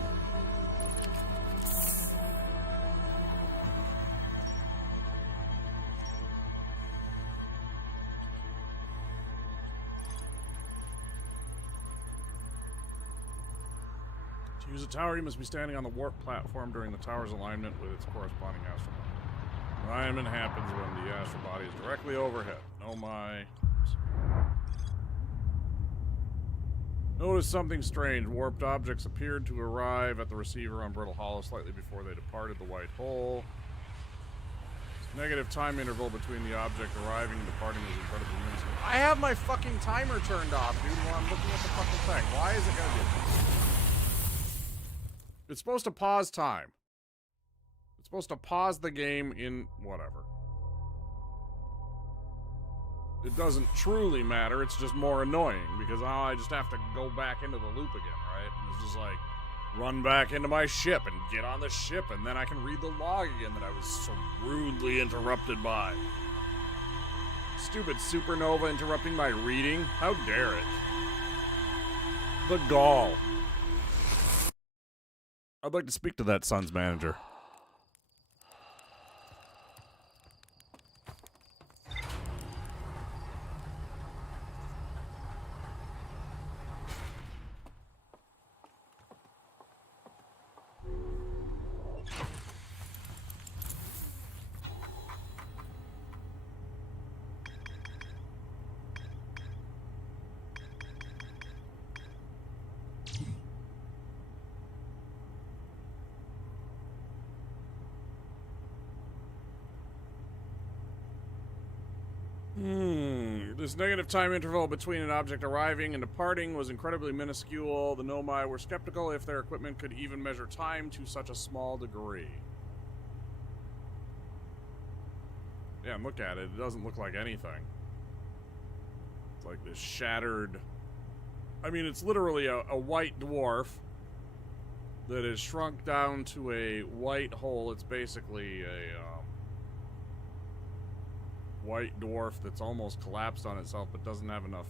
To use a tower, you must be standing on the warp platform during the tower's alignment with its corresponding astral body. Alignment happens when the astral body is directly overhead. Oh my. Notice something strange. Warped objects appeared to arrive at the receiver on Brittle Hollow slightly before they departed the white hole. Negative time interval between the object arriving and departing is incredibly minuscule. I have my fucking timer turned off, dude, while I'm looking at the fucking thing. Why is it gonna do this? It's supposed to pause time. It's supposed to pause the game in whatever. It doesn't truly matter, it's just more annoying, because I just have to go back into the loop again, right? And it's just like, run back into my ship and get on the ship, and then I can read the log again that I was so rudely interrupted by. Stupid supernova interrupting my reading? How dare it? The gall. I'd like to speak to that Sun's manager. This negative time interval between an object arriving and departing was incredibly minuscule. The Nomai were skeptical if their equipment could even measure time to such a small degree. Yeah, and look at it. It doesn't look like anything. It's like this shattered... I mean, it's literally a white dwarf that is shrunk down to a white hole. It's basically a... white dwarf that's almost collapsed on itself but doesn't have enough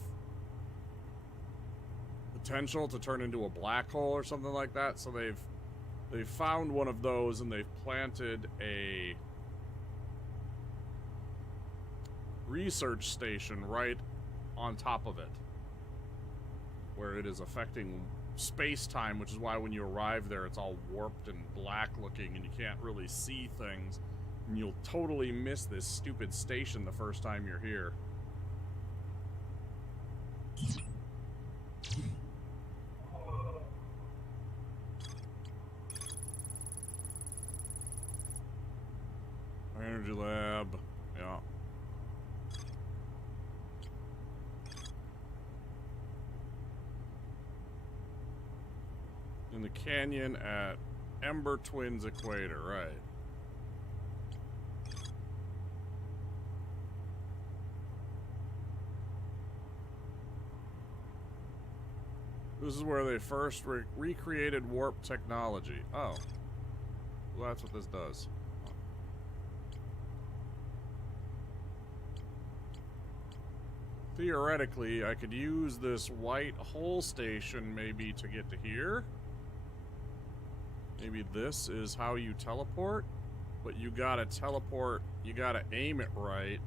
potential to turn into a black hole or something like that. So they've found one of those and they've planted a research station right on top of it where it is affecting space-time, which is why when you arrive there it's all warped and black looking and you can't really see things. And you'll totally miss this stupid station the first time you're here. Energy lab. Yeah. In the canyon at Ember Twins Equator, right. This is where they first recreated warp technology. Oh. Well, that's what this does. Theoretically, I could use this white hole station maybe to get to here. Maybe this is how you teleport. But you gotta teleport, you gotta aim it right.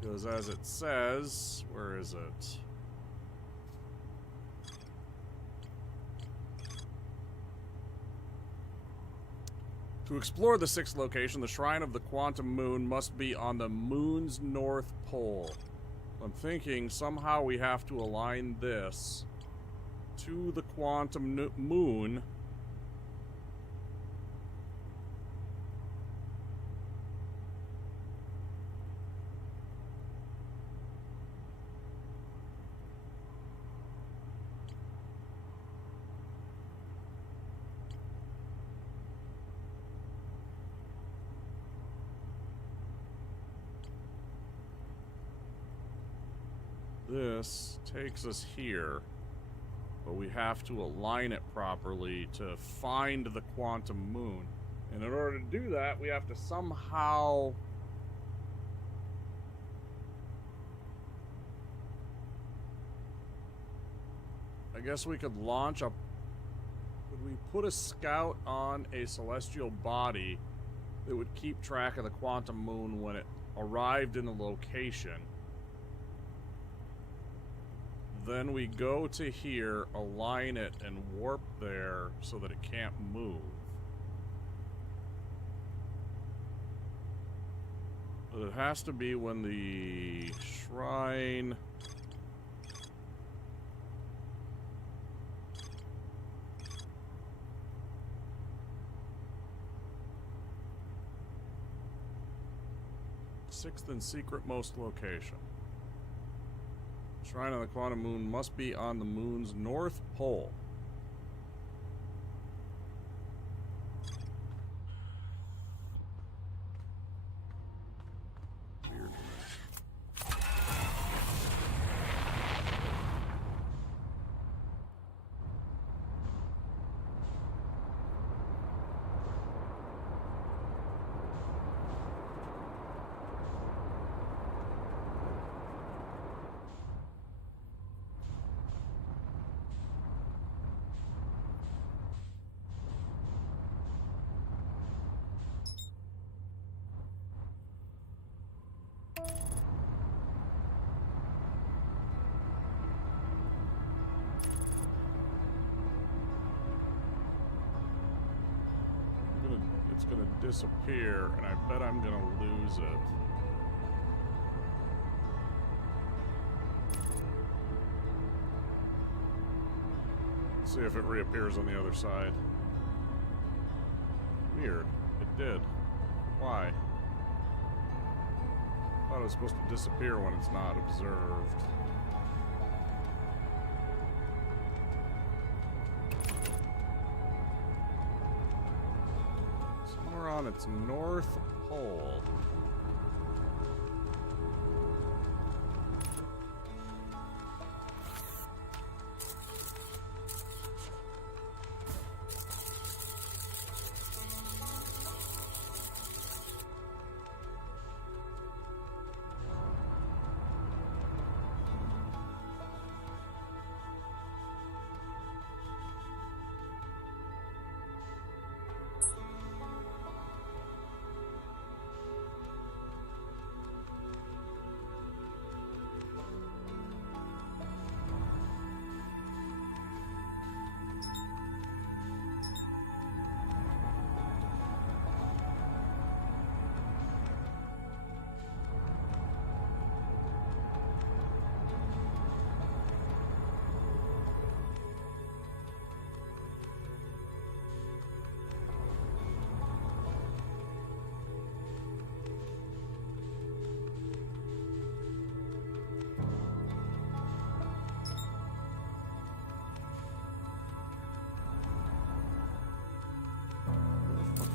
Because as it says, where is it? To explore the sixth location, the Shrine of the Quantum Moon must be on the moon's north pole. I'm thinking somehow we have to align this to the quantum moon. This takes us here, but we have to align it properly to find the quantum moon. And in order to do that, we have to somehow... I guess we could launch a... Would we put a scout on a celestial body that would keep track of the quantum moon when it arrived in the location? Then we go to here, align it, and warp there so that it can't move. But it has to be when the shrine... Sixth and secret most location. Shrine of the Quantum Moon must be on the moon's north pole. Weird. gonna disappear, and I bet I'm gonna lose it. See if it reappears on the other side. Weird. It did. Why? I thought it was supposed to disappear when it's not observed. Somewhere on its north pole.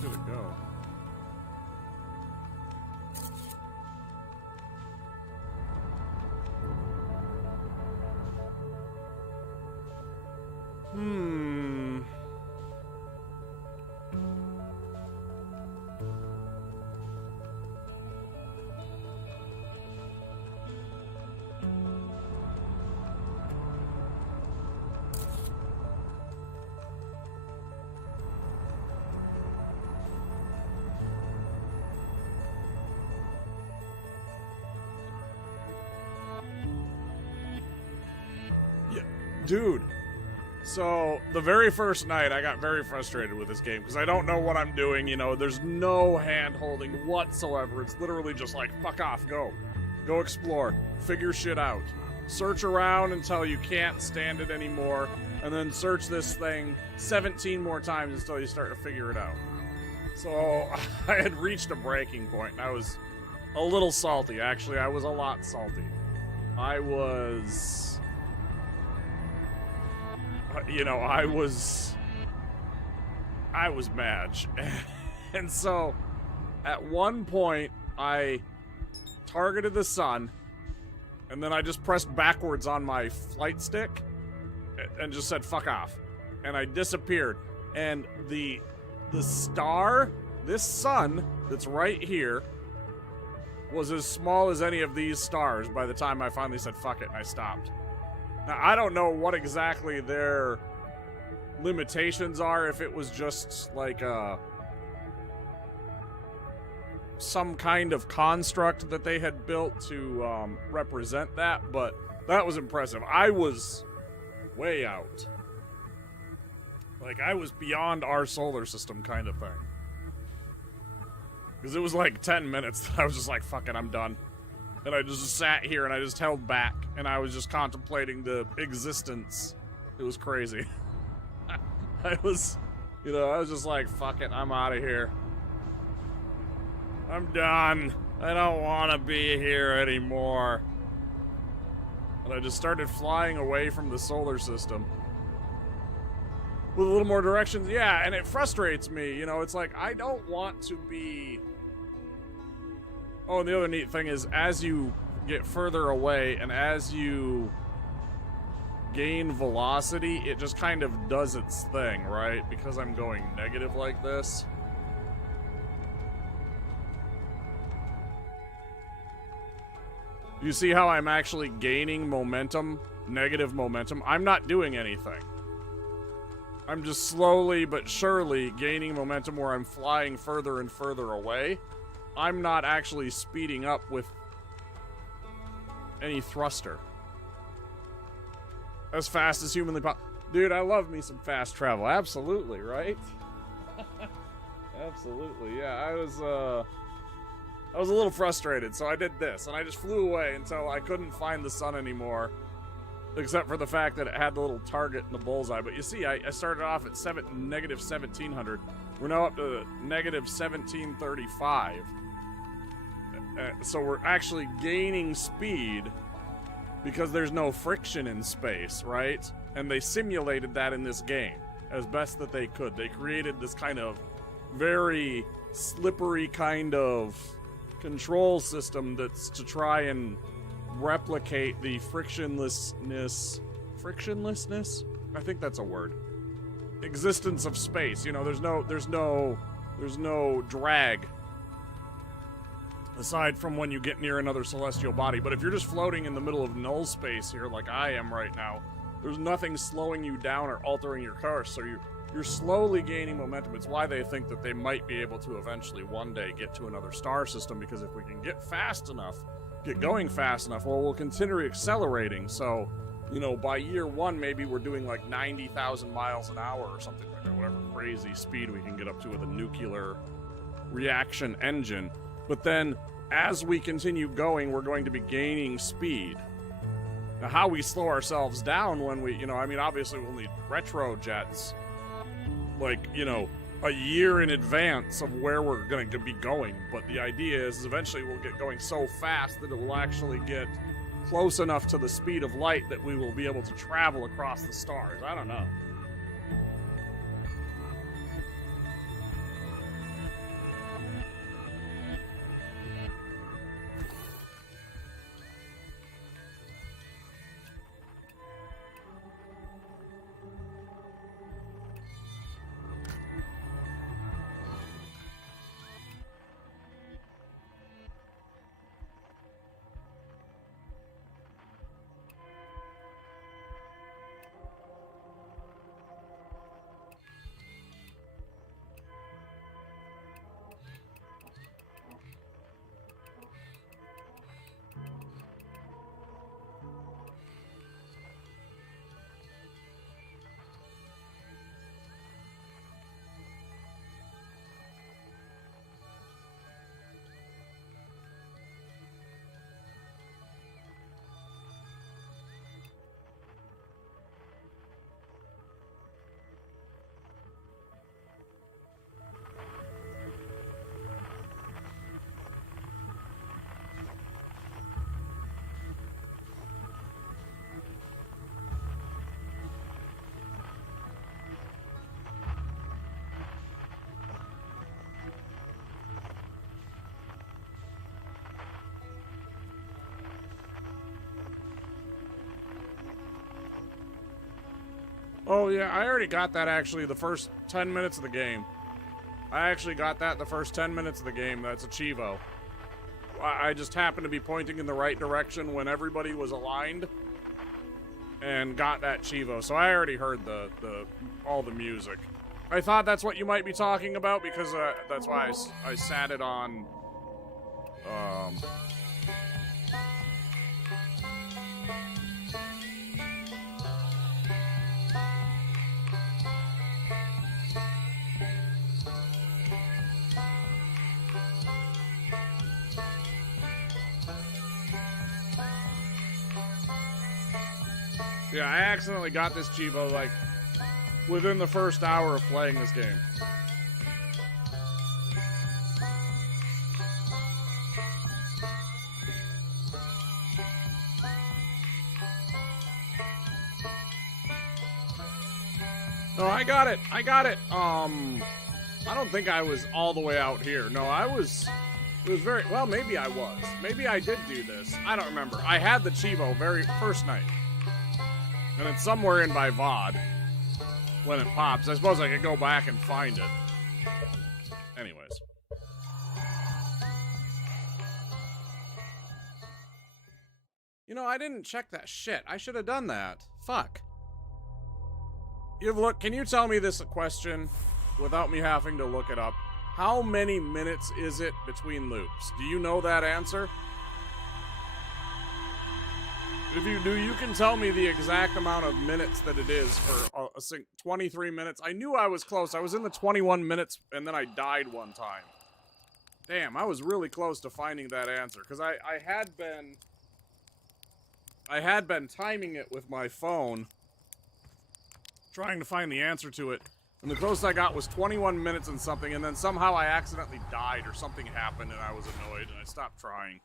Where did it go? Dude, so the very first night I got very frustrated with this game because I don't know what I'm doing, you know, there's no hand holding whatsoever. It's literally just like, fuck off, go explore, figure shit out, search around until you can't stand it anymore, and then search this thing 17 more times until you start to figure it out. So I had reached a breaking point and I was a little salty. Actually, I was a lot salty. I was mad. And so at one point I targeted the sun and then I just pressed backwards on my flight stick and just said fuck off, and I disappeared, and the star, this sun that's right here, was as small as any of these stars by the time I finally said fuck it and I stopped. Now, I don't know what exactly their limitations are, if it was just like some kind of construct that they had built to represent that, but that was impressive. I was way out. Like, I was beyond our solar system kind of thing. Because it was like 10 minutes that I was just like, fuck it, I'm done. And I just sat here and I just held back and I was just contemplating the existence. It was crazy. I was just like, fuck it, I'm out of here. I'm done. I don't want to be here anymore. And I just started flying away from the solar system. With a little more directions, yeah, and it frustrates me, you know, it's like, I don't want to be... Oh, and the other neat thing is, as you get further away and as you gain velocity, it just kind of does its thing, right? Because I'm going negative like this. You see how I'm actually gaining momentum, negative momentum? I'm not doing anything. I'm just slowly but surely gaining momentum where I'm flying further and further away. I'm not actually speeding up with any thruster. As fast as humanly possible. Dude, I love me some fast travel. Absolutely, right? Absolutely, yeah. I was a little frustrated, so I did this, and I just flew away until I couldn't find the sun anymore, except for the fact that it had the little target in the bullseye. But you see, I started off at negative 1700. We're now up to negative 1735. So we're actually gaining speed because there's no friction in space, right? And they simulated that in this game as best that they could. They created this kind of very slippery kind of control system that's to try and replicate the frictionlessness, I think that's a word, existence of space. You know, there's no drag aside from when you get near another celestial body. But if you're just floating in the middle of null space here like I am right now, there's nothing slowing you down or altering your course, so you're slowly gaining momentum. It's why they think that they might be able to eventually one day get to another star system, because if we can get going fast enough, well, we'll continue accelerating. So, you know, by year one, maybe we're doing like 90,000 miles an hour or something like that, whatever crazy speed we can get up to with a nuclear reaction engine. But then, as we continue going, we're going to be gaining speed. Now, how we slow ourselves down when we, you know, I mean, obviously we'll need retro jets, like, you know, a year in advance of where we're going to be going. But the idea is eventually we'll get going so fast that it will actually get close enough to the speed of light that we will be able to travel across the stars. I don't know. Oh, yeah, I already got that, actually, the first 10 minutes of the game. I actually got that the first 10 minutes of the game. That's a Chivo. I just happened to be pointing in the right direction when everybody was aligned and got that Chivo. So I already heard all the music. I thought that's what you might be talking about, because that's why I sat it on... Yeah, I accidentally got this Chivo, like, within the first hour of playing this game. No, I got it. I don't think I was all the way out here. No, it was very, well, maybe I was. Maybe I did do this. I don't remember. I had the Chivo very first night. And it's somewhere in by VOD when it pops. I suppose I could go back and find it. Anyways. You know, I didn't check that shit. I should have done that. Fuck. Can you tell me this question without me having to look it up? How many minutes is it between loops? Do you know that answer? If you do, you can tell me the exact amount of minutes that it is for 23 minutes. I knew I was close. I was in the 21 minutes, and then I died one time. Damn, I was really close to finding that answer, because I had been timing it with my phone, trying to find the answer to it, and the closest I got was 21 minutes and something, and then somehow I accidentally died, or something happened, and I was annoyed, and I stopped trying.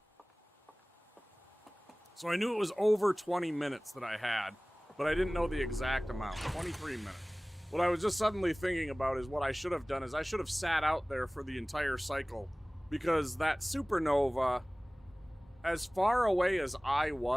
So I knew it was over 20 minutes that I had, but I didn't know the exact amount. 23 minutes. What I was just suddenly thinking about is what I should have done is I should have sat out there for the entire cycle, because that supernova, as far away as I was,